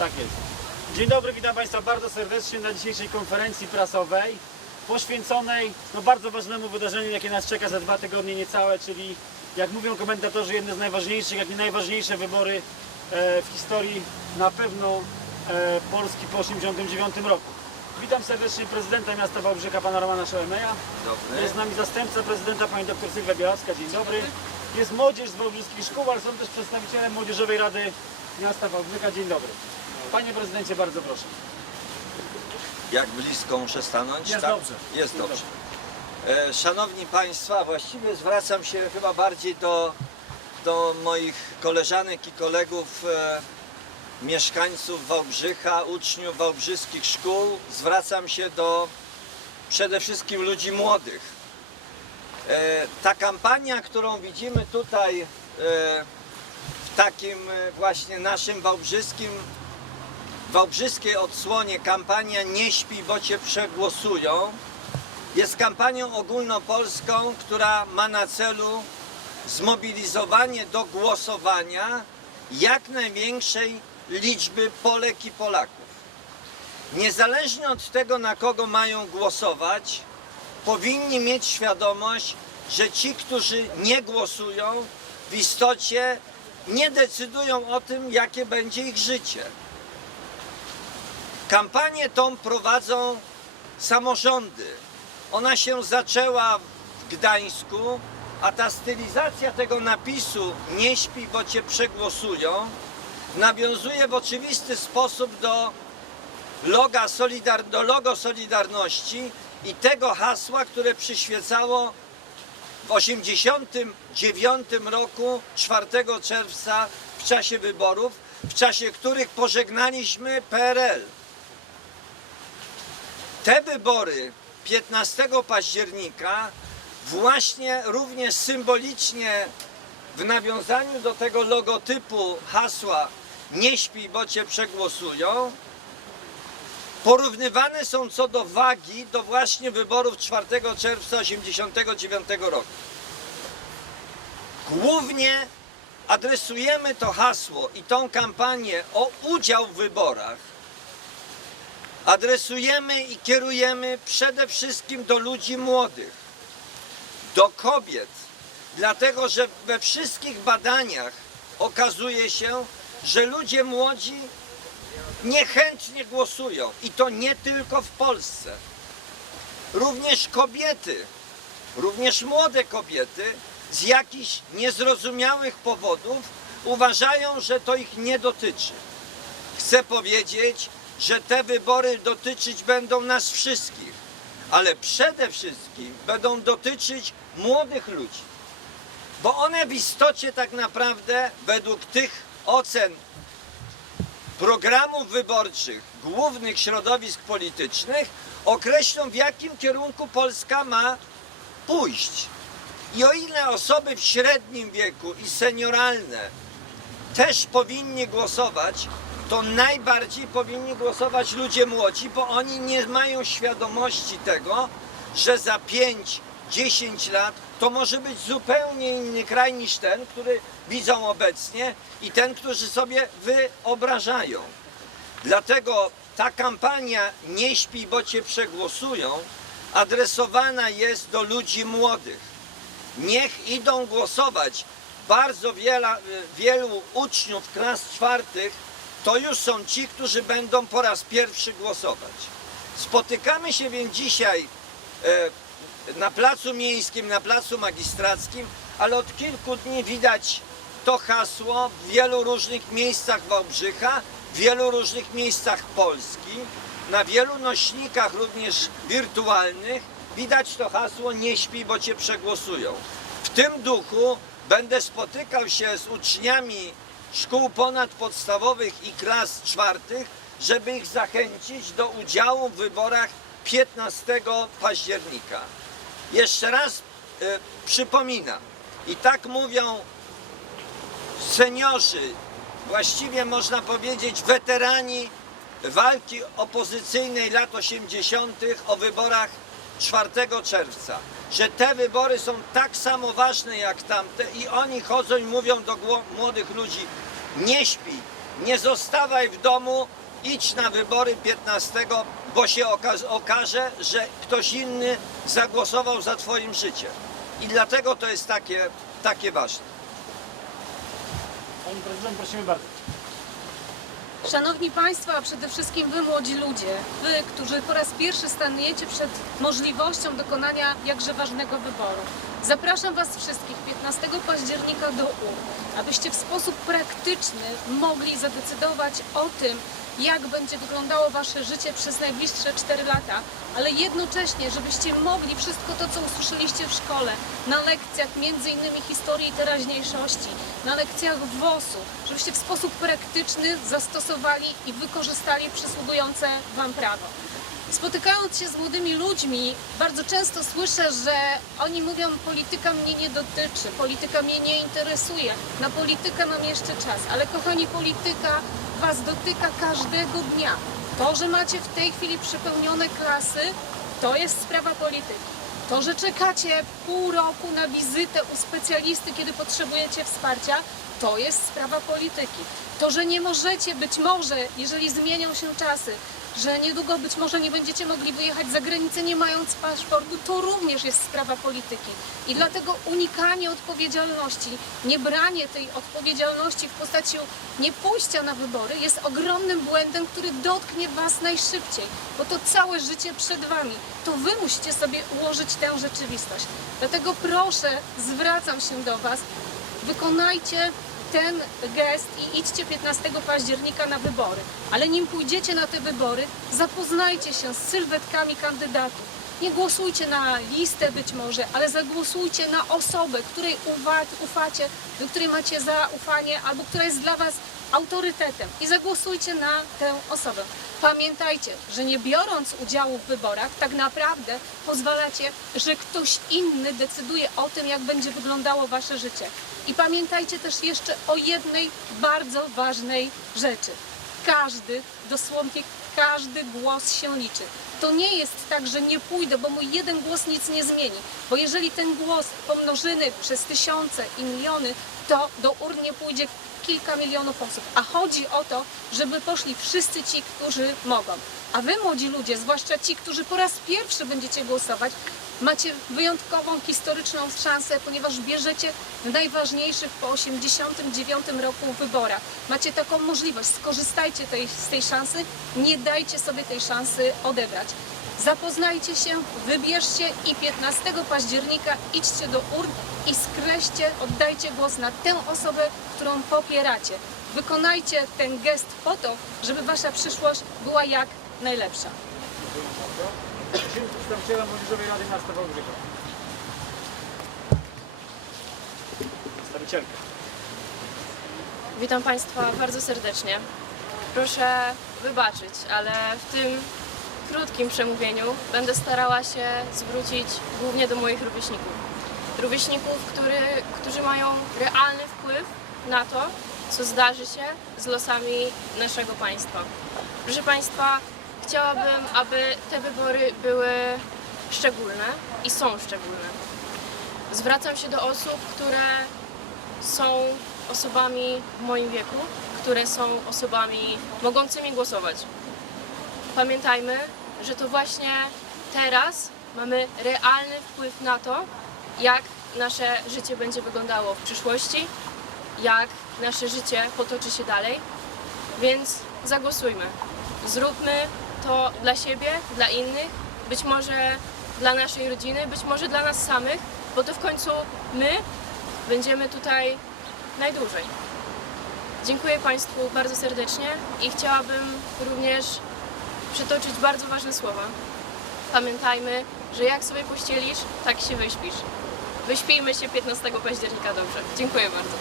Tak jest. Dzień dobry, witam Państwa bardzo serdecznie na dzisiejszej konferencji prasowej poświęconej no, bardzo ważnemu wydarzeniu, jakie nas czeka za dwa tygodnie niecałe, czyli jak mówią komentatorzy, jedne z najważniejszych, jak nie najważniejsze wybory e, w historii na pewno e, Polski po 1989 roku. Witam serdecznie prezydenta miasta Wałbrzycha, pana Romana Szołemeja. Dobry. Jest z nami zastępca prezydenta, pani dr Sylwia Białawska. Dzień dobry. Jest młodzież z wałbrzyskich szkół, ale są też przedstawiciele Młodzieżowej Rady Miasta Wałbrzycha. Dzień dobry. Panie prezydencie, bardzo proszę. Jak blisko muszę stanąć? Jest tak? dobrze. Jest dobrze. E, Szanowni Państwo, właściwie zwracam się chyba bardziej do, do moich koleżanek i kolegów, e, mieszkańców Wałbrzycha, uczniów wałbrzyskich szkół. Zwracam się do przede wszystkim ludzi młodych. E, ta kampania, którą widzimy tutaj e, w takim e, właśnie naszym wałbrzyskim wałbrzyskiej odsłonie kampania Nie śpi, bo cię przegłosują jest kampanią ogólnopolską, która ma na celu zmobilizowanie do głosowania jak największej liczby Polek i Polaków. Niezależnie od tego, na kogo mają głosować, powinni mieć świadomość, że ci, którzy nie głosują, w istocie nie decydują o tym, jakie będzie ich życie. Kampanię tą prowadzą samorządy. Ona się zaczęła w Gdańsku, a ta stylizacja tego napisu nie śpi, bo cię przegłosują, nawiązuje w oczywisty sposób do loga solidar, do logo Solidarności i tego hasła, które przyświecało w 1989 roku 4 czerwca w czasie wyborów, w czasie których pożegnaliśmy PRL. Te wybory 15 października właśnie również symbolicznie w nawiązaniu do tego logotypu hasła nie śpi, bo cię przegłosują, porównywane są co do wagi do właśnie wyborów 4 czerwca 1989 roku. Głównie adresujemy to hasło i tą kampanię o udział w wyborach adresujemy i kierujemy przede wszystkim do ludzi młodych, do kobiet, dlatego że we wszystkich badaniach okazuje się, że ludzie młodzi niechętnie głosują i to nie tylko w Polsce. Również kobiety, również młode kobiety z jakichś niezrozumiałych powodów uważają, że to ich nie dotyczy. Chcę powiedzieć, że te wybory dotyczyć będą nas wszystkich, ale przede wszystkim będą dotyczyć młodych ludzi, bo one w istocie tak naprawdę według tych ocen programów wyborczych głównych środowisk politycznych określą w jakim kierunku Polska ma pójść. I o ile osoby w średnim wieku i senioralne też powinni głosować, to najbardziej powinni głosować ludzie młodzi, bo oni nie mają świadomości tego, że za 5-10 lat to może być zupełnie inny kraj niż ten, który widzą obecnie i ten, którzy sobie wyobrażają. Dlatego ta kampania Nie śpi, bo cię przegłosują adresowana jest do ludzi młodych. Niech idą głosować. Bardzo wielu uczniów klas czwartych to już są ci, którzy będą po raz pierwszy głosować. Spotykamy się więc dzisiaj e, na placu miejskim, na placu magistrackim, ale od kilku dni widać to hasło w wielu różnych miejscach Wałbrzycha, w wielu różnych miejscach Polski, na wielu nośnikach również wirtualnych widać to hasło nie śpi, bo cię przegłosują. W tym duchu będę spotykał się z uczniami szkół ponadpodstawowych i klas czwartych, żeby ich zachęcić do udziału w wyborach 15 października. Jeszcze raz e, przypominam, i tak mówią seniorzy, właściwie można powiedzieć weterani walki opozycyjnej lat 80. o wyborach 4 czerwca, że te wybory są tak samo ważne jak tamte i oni chodzą i mówią do młodych ludzi nie śpi, Nie zostawaj w domu, idź na wybory 15, bo się okaz- okaże, że ktoś inny zagłosował za Twoim życiem. I dlatego to jest takie, takie ważne. Pani prezydent, prosimy bardzo. Szanowni Państwo, a przede wszystkim Wy młodzi ludzie, Wy, którzy po raz pierwszy stanujecie przed możliwością dokonania jakże ważnego wyboru. Zapraszam Was wszystkich 15 października do urn, abyście w sposób praktyczny mogli zadecydować o tym, jak będzie wyglądało Wasze życie przez najbliższe 4 lata, ale jednocześnie, żebyście mogli wszystko to, co usłyszeliście w szkole, na lekcjach innymi historii i teraźniejszości, na lekcjach WOS-u, żebyście w sposób praktyczny zastosowali i wykorzystali przysługujące Wam prawo. Spotykając się z młodymi ludźmi, bardzo często słyszę, że oni mówią: Polityka mnie nie dotyczy, polityka mnie nie interesuje, na politykę mam jeszcze czas. Ale kochani, polityka Was dotyka każdego dnia. To, że macie w tej chwili przepełnione klasy, to jest sprawa polityki. To, że czekacie pół roku na wizytę u specjalisty, kiedy potrzebujecie wsparcia, to jest sprawa polityki. To, że nie możecie być może, jeżeli zmienią się czasy, że niedługo być może nie będziecie mogli wyjechać za granicę nie mając paszportu, to również jest sprawa polityki. I dlatego unikanie odpowiedzialności, nie branie tej odpowiedzialności w postaci nie pójścia na wybory jest ogromnym błędem, który dotknie Was najszybciej, bo to całe życie przed Wami. To Wy musicie sobie ułożyć tę rzeczywistość. Dlatego proszę, zwracam się do Was, wykonajcie ten gest i idźcie 15 października na wybory. Ale nim pójdziecie na te wybory, zapoznajcie się z sylwetkami kandydatów. Nie głosujcie na listę być może, ale zagłosujcie na osobę, której ufacie, do której macie zaufanie albo która jest dla Was autorytetem i zagłosujcie na tę osobę. Pamiętajcie, że nie biorąc udziału w wyborach, tak naprawdę pozwalacie, że ktoś inny decyduje o tym, jak będzie wyglądało Wasze życie. I pamiętajcie też jeszcze o jednej bardzo ważnej rzeczy. Każdy, dosłownie każdy głos się liczy. To nie jest tak, że nie pójdę, bo mój jeden głos nic nie zmieni. Bo jeżeli ten głos pomnożyny przez tysiące i miliony, to do urn nie pójdzie kilka milionów osób. A chodzi o to, żeby poszli wszyscy ci, którzy mogą. A wy, młodzi ludzie, zwłaszcza ci, którzy po raz pierwszy będziecie głosować, macie wyjątkową, historyczną szansę, ponieważ bierzecie w najważniejszych po 89 roku wyborach. Macie taką możliwość, skorzystajcie tej, z tej szansy, nie dajcie sobie tej szansy odebrać. Zapoznajcie się, wybierzcie i 15 października idźcie do urn i skreślcie, oddajcie głos na tę osobę, którą popieracie. Wykonajcie ten gest po to, żeby wasza przyszłość była jak najlepsza. Przedstawiciela Młodzieżowej Rady Miasta Wałbrzycha. Przedstawicielka. Witam Państwa bardzo serdecznie. Proszę wybaczyć, ale w tym krótkim przemówieniu będę starała się zwrócić głównie do moich rówieśników. Rówieśników, który, którzy mają realny wpływ na to, co zdarzy się z losami naszego państwa. Proszę Państwa, chciałabym, aby te wybory były szczególne i są szczególne. Zwracam się do osób, które są osobami w moim wieku, które są osobami mogącymi głosować. Pamiętajmy, że to właśnie teraz mamy realny wpływ na to, jak nasze życie będzie wyglądało w przyszłości, jak nasze życie potoczy się dalej. Więc zagłosujmy. Zróbmy to dla siebie, dla innych, być może dla naszej rodziny, być może dla nas samych, bo to w końcu my będziemy tutaj najdłużej. Dziękuję Państwu bardzo serdecznie i chciałabym również przytoczyć bardzo ważne słowa. Pamiętajmy, że jak sobie pościelisz, tak się wyśpisz. Wyśpijmy się 15 października dobrze. Dziękuję bardzo.